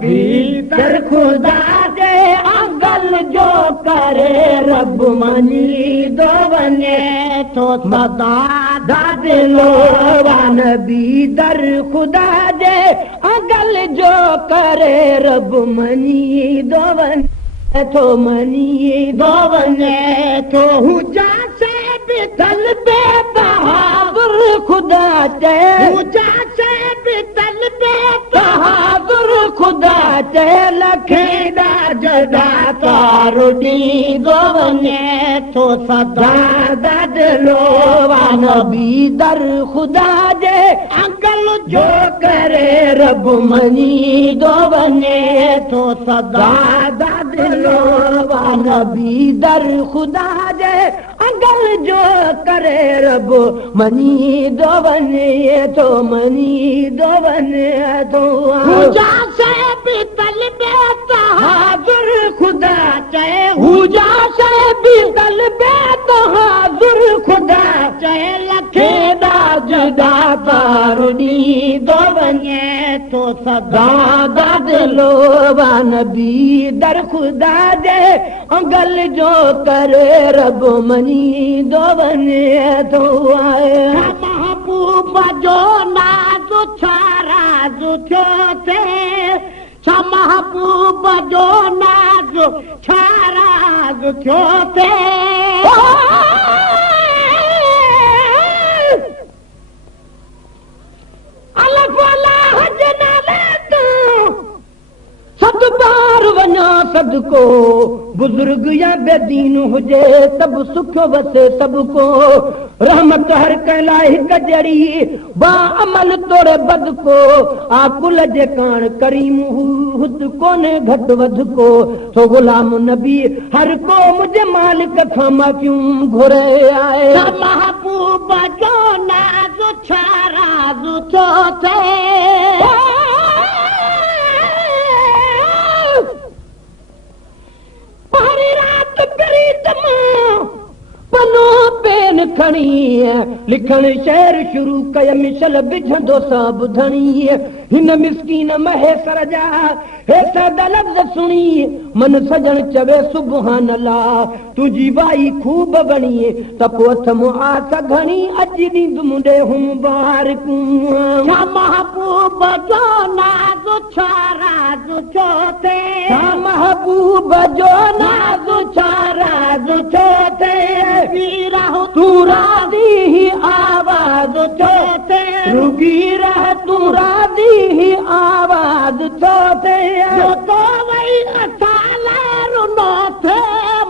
भीतर खुदा दे अगल जो करे रब मनी दो बने तो सदा दादिलो वान भीतर खुदा दे अगल जो करे रब मनी दो बने तो मनी दो बने तो हुजा से भी तल पे बहादुर खुदा दे हुजा से भी तल पे बहादुर खुदा ते लखेदा जदा तारुडी गोवने तो सदा ददलो वान भीतर खुदा दे अकल जो करे रब मनी गोवने तो सदा ददलो वान भीतर खुदा दे अकल जो करे रब मनी गोवने तो मनी गोवने तो हुजा से भी तल पे बहादुर खुदा चाहे हुजा से भी तल पे बहादुर खुदा चाहे लखेदा जदा तारुडी दो बने तो सदा ददलो वान भीतर खुदा दे अगल जो करे रब मनी दो बने तो आए महबूब जो नाजो छारा जो थे महबूब जो नाज़ छाराज़ थियो थे अलफ अलाह जे नाले तू सत बार वञा सदको बुजुर्ग या बेदीन हुजे सब सुख वसे सबको रहमत हर कहलाई कजड़ी बा अमल तोड़े बद को आकुल जे कान करीम हुद कोने घट वध को तो गुलाम नबी हर को मुझे मालिक खां माफियूं घुरे आए महबूब जो नाज़ छाराज़ थो थे पहरी रात करी तमाम पनो पेन खणी लिखण शेर शुरू कय मिशल बिझंदो सा ॿुधणी हिन मिस्कीन महेसर जा हेठा लफ़्ज़ सुणी मन सजण चवे सुबहान अल्लाह तुंहिंजी वाई खूब बणी त पोइ अथ मुआस घणी अॼु ॾींद मुंडे हुम बारकूं छा महबूब जो नाज़ छा राज़ छो थे छा महबूब जो नाज़ छा राज़ छो थे तू राज़ी ही आवाज़ छो थे रुगी रह तू राज़ी ही आवाज़ छो थे जो तो वही असाले रुनो थे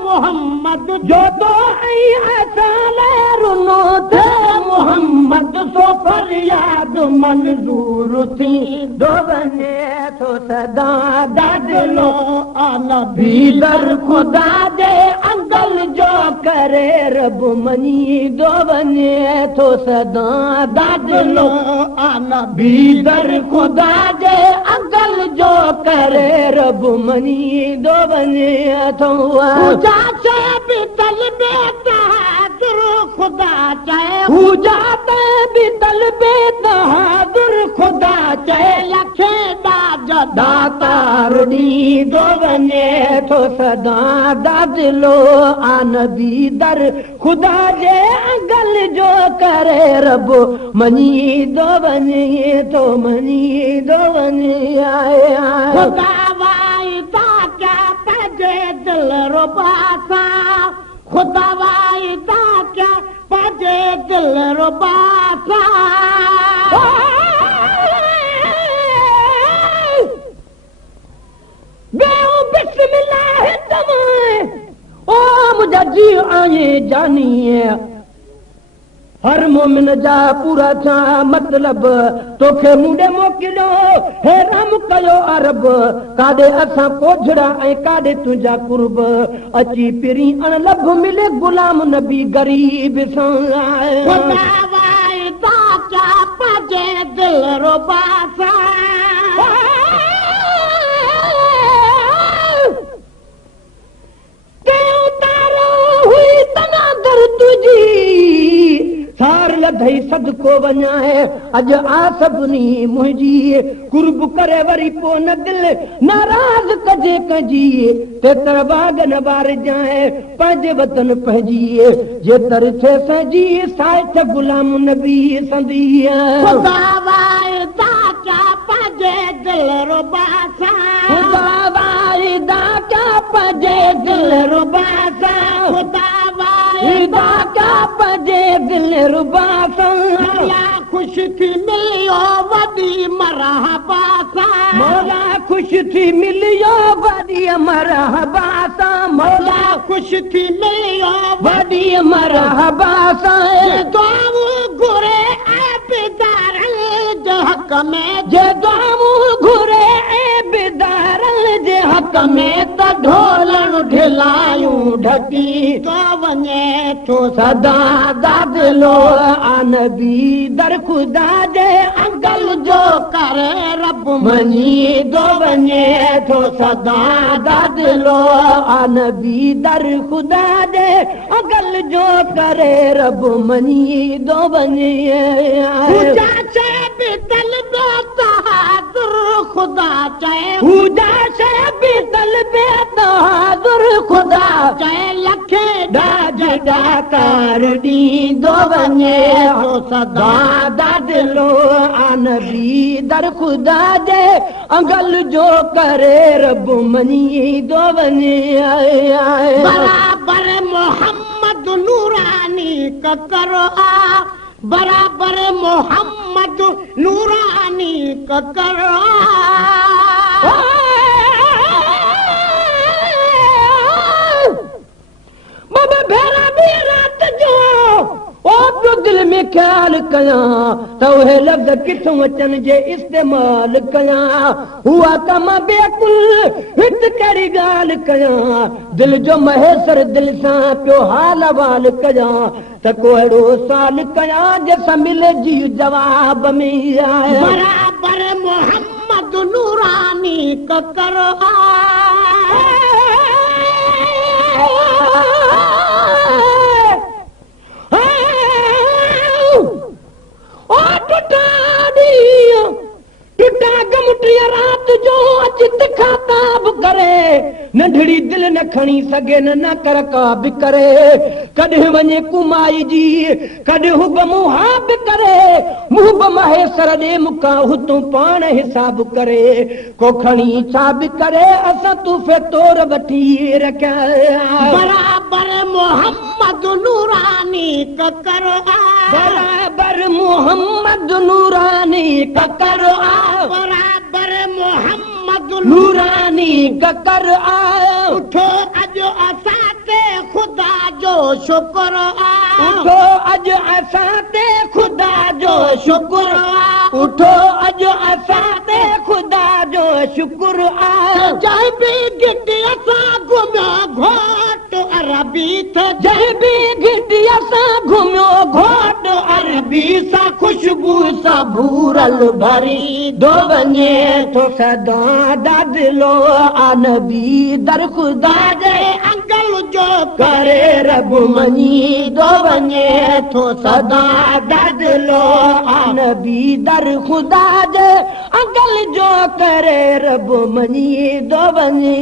मोहम्मद जो तो वही असाले रुनो थे मोहम्मद सो फरियाद मंजूर थी दो बने तो सदा ददलो आना भीतर खुदा दे अंगल जो करे रब मनी दो बने तो सदा ददलो आना भीतर खुदा दे अंगल जो करे रब मनी दो बने तो हुजा से भी तल बे बहादुर खुदा चाहे हुजा से भी तल बे बहादुर खुदा चाहे लखे जदा तारुडी दो बने तो सदा ददलो आन भीतर खुदा जे अगल जो करे रब मनी दो बने तो मनी दो बने आए खुदा वाई ता क्या पजे दिल रुबासा खुदा वाई ता क्या पजे दिल रुबासा बिस्मिल्लाह तमाए ओ मुझा जी आए जानी हर मोमिन जा पूरा छा मतलब तोखे मुंडे मोकिलियो हे राम कयो अरब काॾे असां कोझड़ा ऐं काॾे तुंहिंजा कुर्ब अची पिरी अण लभ मिले गुलाम नबी गरीब सां दिल वधई सदको वञाए अॼु आसबनी मुंहिंजी कुर्ब करे वरी पोइ न दिलि नाराज़ कजे कंहिंजी तेतर बाग न बारिजाए पंहिंजे वतन पंहिंजी जेतर थे सजी साइथ गुलाम नबी संदी खुदा वाइदा क्या पंहिंजे दिल रुबासा खुदा वाइदा क्या पंहिंजे दिल रुबासा खुदा वाइदा क्या पंहिंजे दिल रुबासा खुश थी मिलियो वॾी मरहबा सां मौला खुश थी मिलियो वॾी मरहबा सां मौला खुश थी मिलियो वॾी मरहबा सां दुआऊं घुरे ऐं बेदारनि जे हक़ में जे दुआऊं घुरे ऐं बेदारनि जे हक़ में त ढोलण ढिलायूं ढकी तो वञे थो सदा दादिलो आनबी दर खुदा जे अंगल जो करे रब मनी दो वञे थो सदा दादिलो आनबी दर खुदा जे अंगल जो करे रब मनी दो वञे हुजा चए बि दिल में बहादुर खुदा चए हुजा से भी दल में बहादुर खुदा चए लखे डाज डाकार दी दो वञे हो सदा दादिलो आनबी दर खुदा जे अंगल जो करे रब मनी दो वञे बराबर मोहम्मद नूरानी का करो आ बराबर मोहम्मद नूरानी का करो बाबा भेरा भी रात जो ओ तो दिल में ख्याल कयां त उहे लफ़्ज़ किथों अचनि जे इस्तेमाल कयां हुआ कम बेकुल हित कहिड़ी ॻाल्हि कयां दिल जो महेसर दिल सां पियो हाल वाल कयां त को अहिड़ो साल कयां जंहिंसां मिले जी जवाब में आए बराबर मोहम्मद नूरानी का करो रात जो अच तिखा ताब करे नंढड़ी दिल न खणी सघे न कर का बि करे कॾहिं वञे कुमाई जी कॾहिं हुब मुहाब करे मुहब महेसर ॾे मुका हुतूं पाण हिसाब करे को खणी छा बि करे असां तूफ़े तोर वठी रखिया बराबर मोहम्मद नूरानी का करो बराबर मोहम्मद नूरानी का करो बराबर मोहम्मद नूरानी का कर उठो अॼु असां ते ख़ुदा जो शुक्र उठो अॼु असां ते ख़ुदा जो शुक्र उठो अॼु असां ते ख़ुदा जो शुक्र जंहिं बि गिटी असां घुमियो घोट अरबी जंहिं बि गिटी असां घुमियो घोट अरबी सां ख़ुशबू सां भूरल भरी दो वञे थो सदा दादिलो आनबी दर खुदा जे अंगल जो करे रब मनी दो वञे थो सदा दादिलो आनबी दर खुदा जे अंगल जो करे रब मनी दो वञे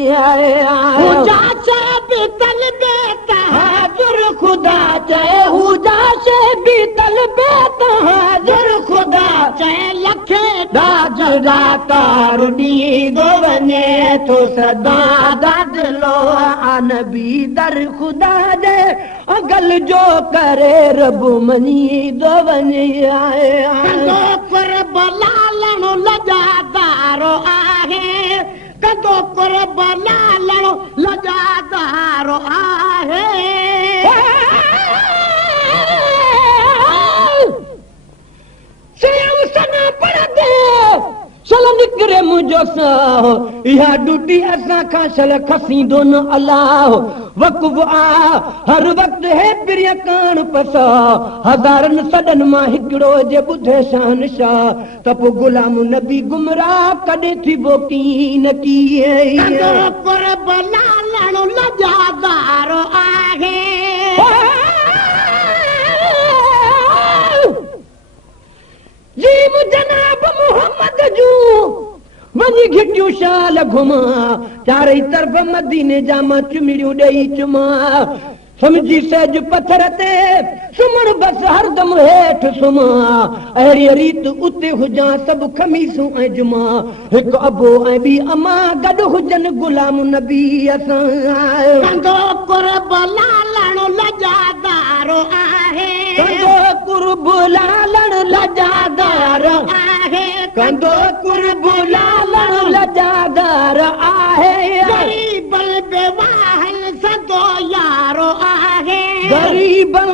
हुजा चए बि तल में तहाजुर खुदा चए हुजा से भी तल में तहाजुर खुदा चए लखे दाज दातार दी दो वञे थो सदा दादिलो आनबी दर खुदा जे अंगल जो करे रब मनी दो वञे कदो कुर्बला लणो लजादारो आहे कदो कुर्बला लणो लजादारो आहे सना पढ़ंदे चल निकिरे मुंहिंजो साह इहा ॾुटी असां खां छल खसींदो न अलाह वक़ुफ़ आ हर वक़्तु हे प्रिय कान पसा हज़ारनि सॾनि मां हिकिड़ो जे ॿुधे शान शाह त पोइ गुलाम नबी गुमराह कॾहिं थी बो कीन कदो कुर्बला लणो लजादारो आहे चाल घुमा चारई तरफ़ मदीने जा मां चुमिड़ियूं ॾेई चुमा समझी सेज पत्थर ते सुमण बस हरदम हेठि सुमा अहिड़ी रीत उते हुजां सभु खमीसूं ऐं जुमा हिकु अबो ऐं ॿी अमा गॾु हुजनि गुलाम नबी असां कंदो कुर्ब लालण लजादारो आहे कंदो कुर्ब लालण लजादार आहे कंदो कुर्ब लालण लजादार आहे गरीबल बेवाहन सदो यारो आहे गरीबल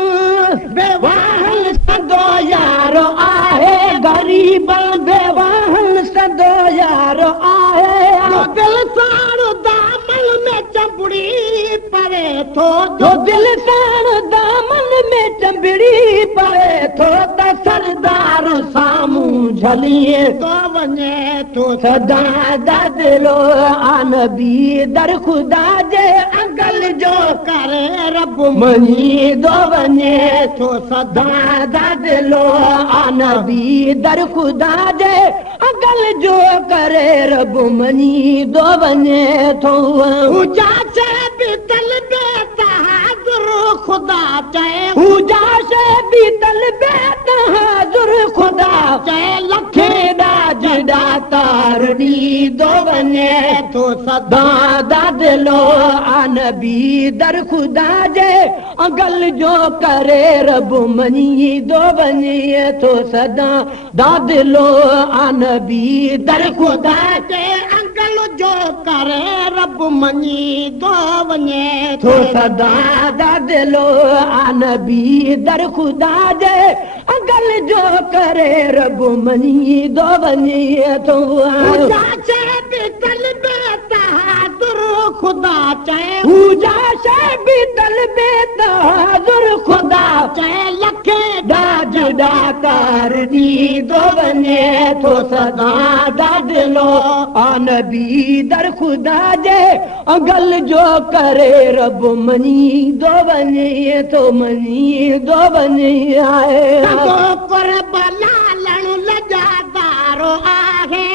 बेवाहन सदो यारो आहे गरीबल बेवाहन सदो यारो आहे दिल साड़ो दामन में चंबड़ी परे थो जो दिल साड़ दामन में चंबड़ी परे थो त सरदार साम्हूं झलीए तो वञे थो सदा ददिलो आनबी दर ख़ुदा जे अंगल जो करे रब मञी दो वञे थो सदा सदा ददिलो आनबी दर ख़ुदा जे अंगल जो करे रब मञी दो वञे थो पूजा से भी दिल बेतहाजुर खुदा चए पूजा से भी तल बेतहाजुर खुदा चए लखे डाज दातार दी दो वञे थो सदा सदा ददिलो आनबी दर ख़ुदा जे अंगल जो करे रब मञी दो वञे थो सदा दादिलो आनबी दर ख़ुदा के अंकल जो करे रब मञी दो वञे थो सदा दादिलो आनबी दर ख़ुदा जे अंगल जो करे रब मञी दो वञे थो पूजा से भी दिल बेतहाजुर खुदा चए पूजा से भी तल बेतहाजुर ख़ुदा चए लखे दाज दातार दी दो वञे थो सदा दादिलो आनबी दर ख़ुदा जे अंगल जो करे रब मञी दो वञे थो मञी दो वञे कंदो कुर्ब लालण लजादारो आहे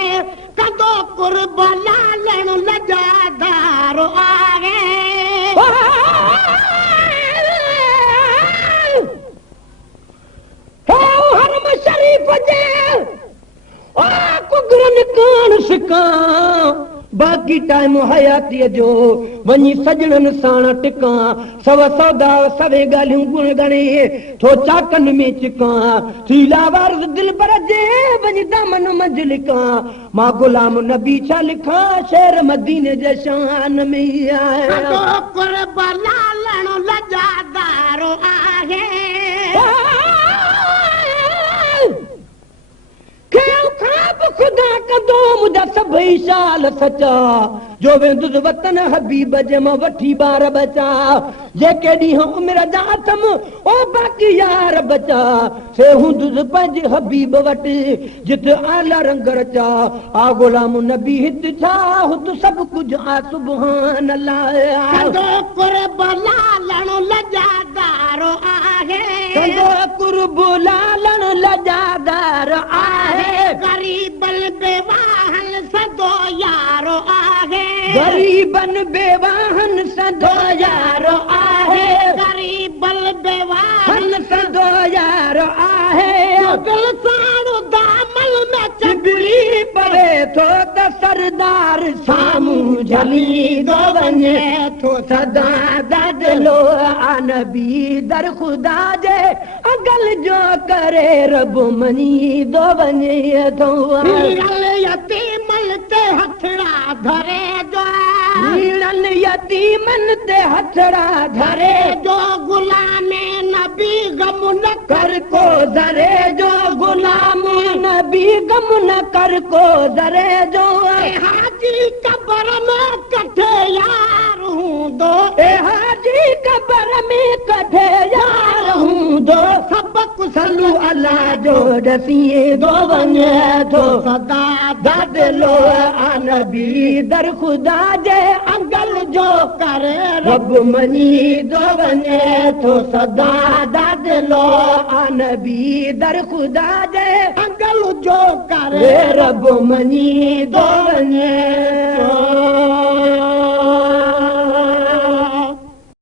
कंदो कुर्ब लालण लजादारो आहे हरम शरीफ जे कुगरन कान सिकां बाक़ी टाइम हयातीअ जो वञी सजणनि साण टिकां सव सौदा सवे ॻाल्हियूं गुण गणे थो चाकनि में चिकां थीला वारस दिल पर जे वञी दामन मंझि लिकां मां गुलाम नबी छा लिखां शेर मदीने जे शान में कंदो कुर्ब लालण लजादारो आहे खुदा कंदो मुंहिंजा सभई शाल सचा जो वेंदुसि वतन हबीब जे मां वठी ॿार बचा जेके ॾींहं उमिरि जा अथम ओ बाक़ी यार बचा से हूंदुसि पंहिंजे हबीब वटि जिते आला रंग रचा आ गुलाम नबी हिते छा हुत सभु कुझु आ सुभान अल्लाह कंदो कुर्ब लालण लजादारो आहे कंदो कुर्ब लालण लजादार आहे गरीबल बेवाहन सदो यारो आहे गरीबन बेवाहन सदो यारो आहे गरीबल बेवाहन हन सदो यारो आहे दिल साड़ो दामन में चिबड़ी पवे थो त सरदार साम्हूं झली दो वञे थो सदा दादिलो आनबी दर ख़ुदा जे अंगल जो करे रब मञी दो वञे थो यतीमन ते हथड़ा धरे जो यतीमन ते हथड़ा धरे जो गुलामे नबी गम न कर को जरे जो गुलाम नबी गम न कर को जरे जो हाजी कबर में कठे यार हूँ दो हाजी कबर में कठे यार हूँ दो सबक सलू अल्लाह जो डसिए दो वञे थो सदा दादिलो आनबी दर ख़ुदा जे अंगल जो करे रब मञी दो वञे थो सदा दादिलो आनबी दर ख़ुदा जे अंगल जो करे रब मञी दो वञे